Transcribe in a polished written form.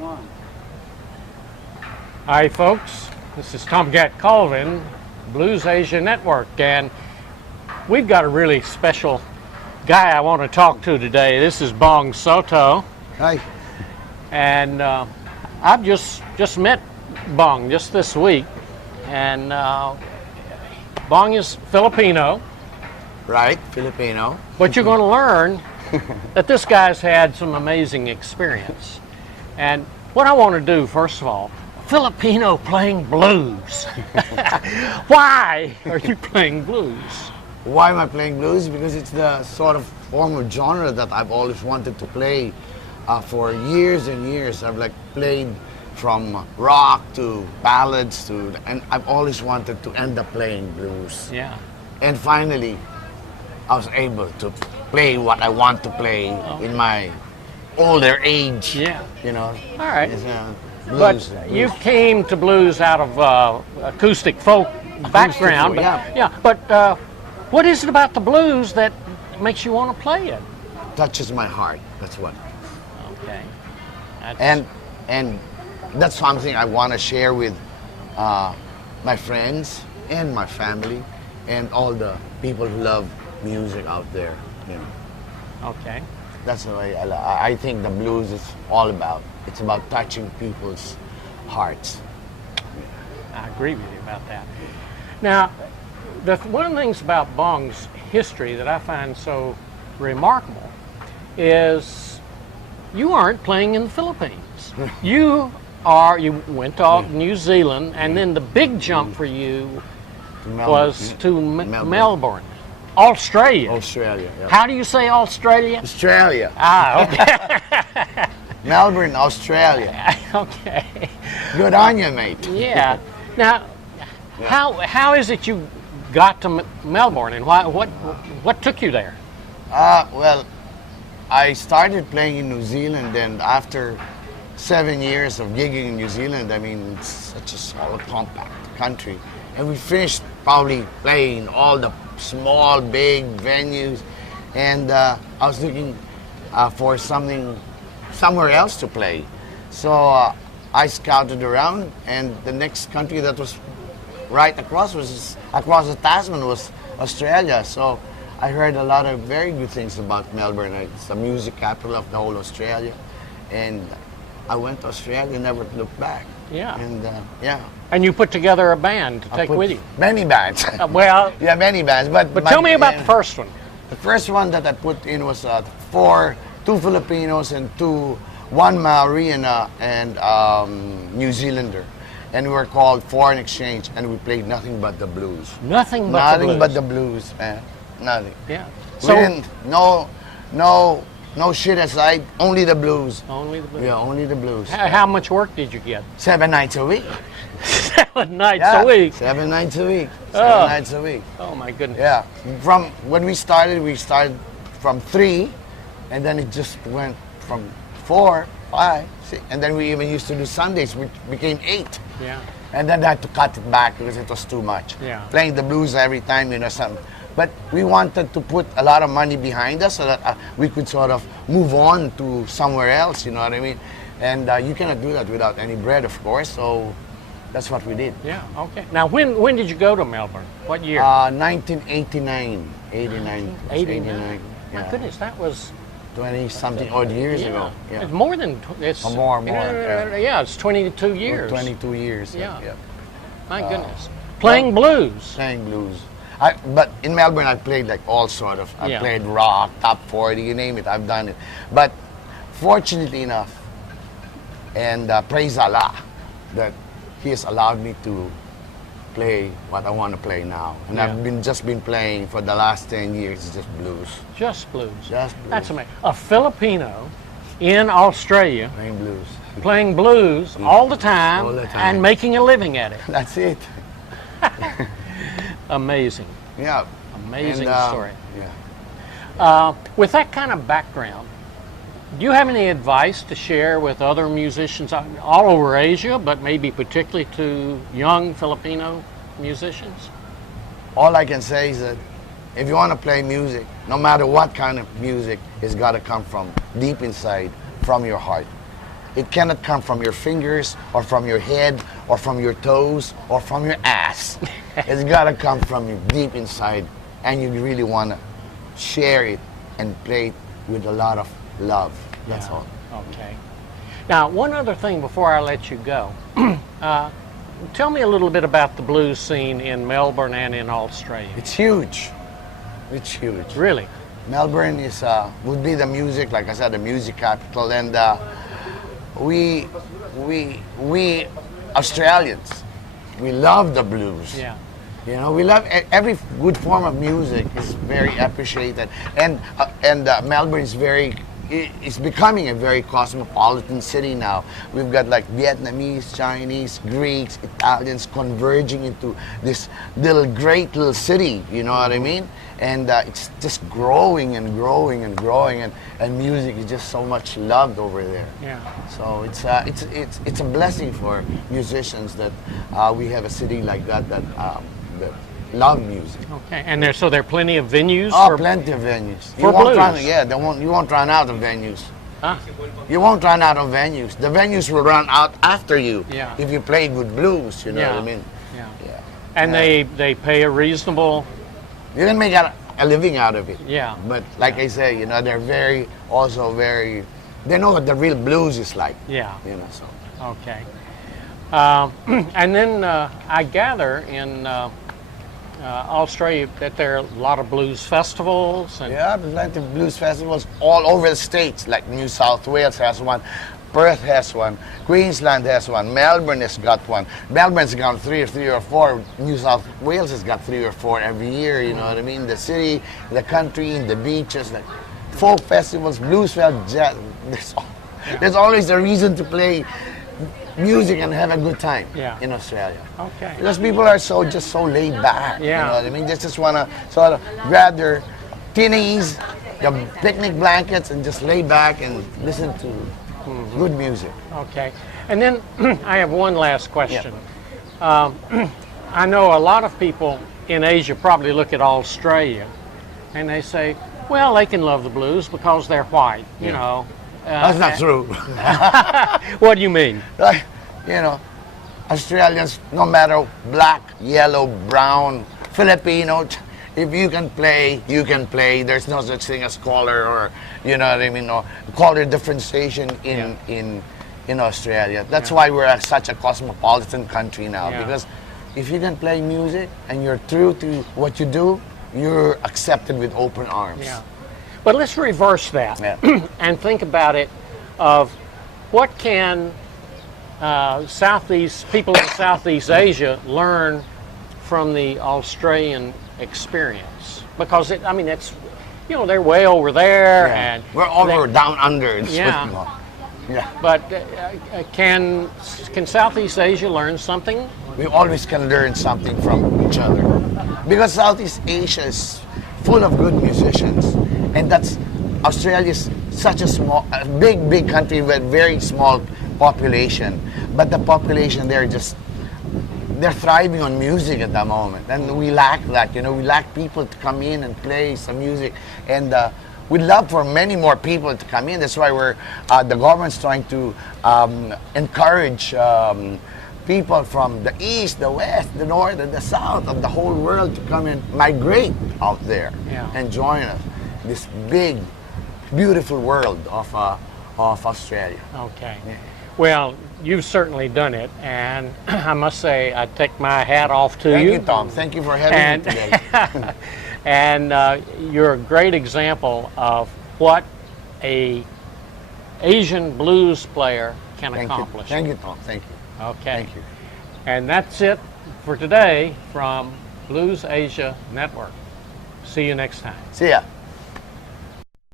One. Hi folks, this is Tomcat Colvin, Blues Asia Network, and we've got a really special guy I want to talk to today. This is Bong Sotto. Hi. And I've just met Bong just this week, and Bong is Filipino. Right, Filipino. But you're going to learn that this guy's had some amazing experience. And what I want to do, first of all, Filipino playing blues. Why are you playing blues? Why am I playing blues? Because it's the sort of form of genre that I've always wanted to play for years and years. I've played from rock to ballads and I've always wanted to end up playing blues. Yeah. And finally, I was able to play what I want to play in my older age. Yeah. You know. All right. Blues, but you came to blues out of acoustic folk background. Folk, yeah. But what is it about the blues that makes you want to play it? Touches my heart. That's what. Okay. And that's something I want to share with my friends and my family and all the people who love music out there. You know. Okay. That's the way I think the blues is all about. It's about touching people's hearts. I agree with you about that. Now, one of the things about Bong's history that I find so remarkable is you aren't playing in the Philippines. You went to New Zealand, and then the big jump for you was to Melbourne. Australia. Australia. Yeah. How do you say Australia? Australia. Ah, okay. Melbourne, Australia. Okay. Good on you, mate. Yeah. Now, how is it you got to Melbourne, and what took you there? Well, I started playing in New Zealand, and after 7 years of gigging in New Zealand, I mean, it's such a small, compact country, and we finished probably playing all the small, big venues, and I was looking for somewhere else to play. So I scouted around, and the next country that was right across the Tasman was Australia. So I heard a lot of very good things about Melbourne. It's the music capital of the whole Australia, and I went to Australia, never looked back. Yeah. And yeah. And you put together a band to take with you. Many bands. Well. Yeah, many bands. But tell me about the first one. The first one that I put in was two Filipinos and one Maori and New Zealander, and we were called Foreign Exchange, and we played nothing but the blues. Nothing but the blues, man. Nothing. Yeah. So no shit aside, only the blues. Only the blues. Yeah, only the blues. How much work did you get? 7 nights a week. 7 nights a week. 7 nights a week. 7 nights a week. Oh my goodness. Yeah. From when we started from 3, and then it just went from 4, 5, 6, and then we even used to do Sundays, which became 8. Yeah. And then I had to cut it back because it was too much. Yeah. Playing the blues every time, something. But we wanted to put a lot of money behind us so that we could sort of move on to somewhere else, you know what I mean? And you cannot do that without any bread, of course, so that's what we did. Yeah, okay. Now, when did you go to Melbourne? What year? 1989. 89. 89. Yeah. My goodness, that was 20-something odd years ago. Yeah. It's more than... It's, more. Yeah, it's 22 years. 22 years. Yeah. Yeah. My goodness. Playing blues. Playing blues. But in Melbourne, I played all sort of. I played rock, top 40, you name it, I've done it. But fortunately enough, and praise Allah, that He has allowed me to play what I want to play now. And I've just been playing for the last 10 years, just blues. Just blues. Just blues. That's amazing. A Filipino in Australia playing blues. Playing blues all the time and making a living at it. That's it. Amazing. Yeah. Amazing story. Yeah. With that kind of background, do you have any advice to share with other musicians all over Asia, but maybe particularly to young Filipino musicians? All I can say is that if you want to play music, no matter what kind of music, it's got to come from deep inside, from your heart. It cannot come from your fingers or from your head or from your toes or from your ass. It's got to come from you deep inside, and you really want to share it and play it with a lot of love. That's all. Okay. Now, one other thing before I let you go. Tell me a little bit about the blues scene in Melbourne and in Australia. It's huge. It's huge. Really? Melbourne is would be the music, like I said, the music capital, and we Australians, we love the blues. Yeah. You know, we love every good form of music is very appreciated, and Melbourne is it's becoming a very cosmopolitan city now. We've got like Vietnamese, Chinese, Greeks, Italians converging into this great little city, you know what I mean? And it's just growing and growing and growing, and music is just so much loved over there. Yeah. So it's a blessing for musicians that we have a city like that that love music. Okay, and there are plenty of venues. Oh, plenty of venues. For blues. You won't run out of venues. Huh? You won't run out of venues. The venues will run out after you. Yeah. If you play good blues, you know what I mean. Yeah. Yeah. And they pay a reasonable. You can make a living out of it. Yeah. But like I say, you know, they're very. They know what the real blues is like. Yeah. You know, so. Okay. And then I gather in Australia that there are a lot of blues festivals. And Yeah, there's plenty of blues festivals all over the states. Like New South Wales has one, Perth has one, Queensland has one, Melbourne has got one. Melbourne's got three or four. New South Wales has got 3 or 4 every year. You know what I mean? The city, the country, the beaches, like folk festivals, blues festivals. There's always a reason to play music and have a good time in Australia. Okay. Because people are just so laid back. Yeah. You know what I mean? They just want to sort of grab their tinnies, their picnic blankets, and just lay back and listen to good music. Okay. And then I have one last question. I know a lot of people in Asia probably look at Australia and they say, well, they can love the blues because they're white, you know. That's not true. What do you mean? Like, you know, Australians, no matter black, yellow, brown, Filipino, if you can play, you can play. There's no such thing as color or, you know what I mean, or color differentiation in Australia. That's why we're such a cosmopolitan country now, because if you can play music and you're true to what you do, you're accepted with open arms. Yeah. But let's reverse that and think about it of what can people in Southeast Asia learn from the Australian experience? Because it's, you know, they're way over there, and we're down under. But can Southeast Asia learn something? We always can learn something from each other, because Southeast Asia is full of good musicians, and that's Australia's such a big country with very small population, but the population there they're thriving on music at the moment, and we lack that. You know, we lack people to come in and play some music, and we'd love for many more people to come in. That's why the government's trying to encourage people from the east, the west, the north, and the south of the whole world to come and migrate out there and join us. This big, beautiful world of Australia. Okay. Yeah. Well, you've certainly done it, and I must say I take my hat off to you. Thank you, Tom. Thank you for having me today. And you're a great example of what a Asian blues player can accomplish. Thank you, Tom. Thank you. Okay. Thank you. And that's it for today from Blues Asia Network. See you next time. See ya.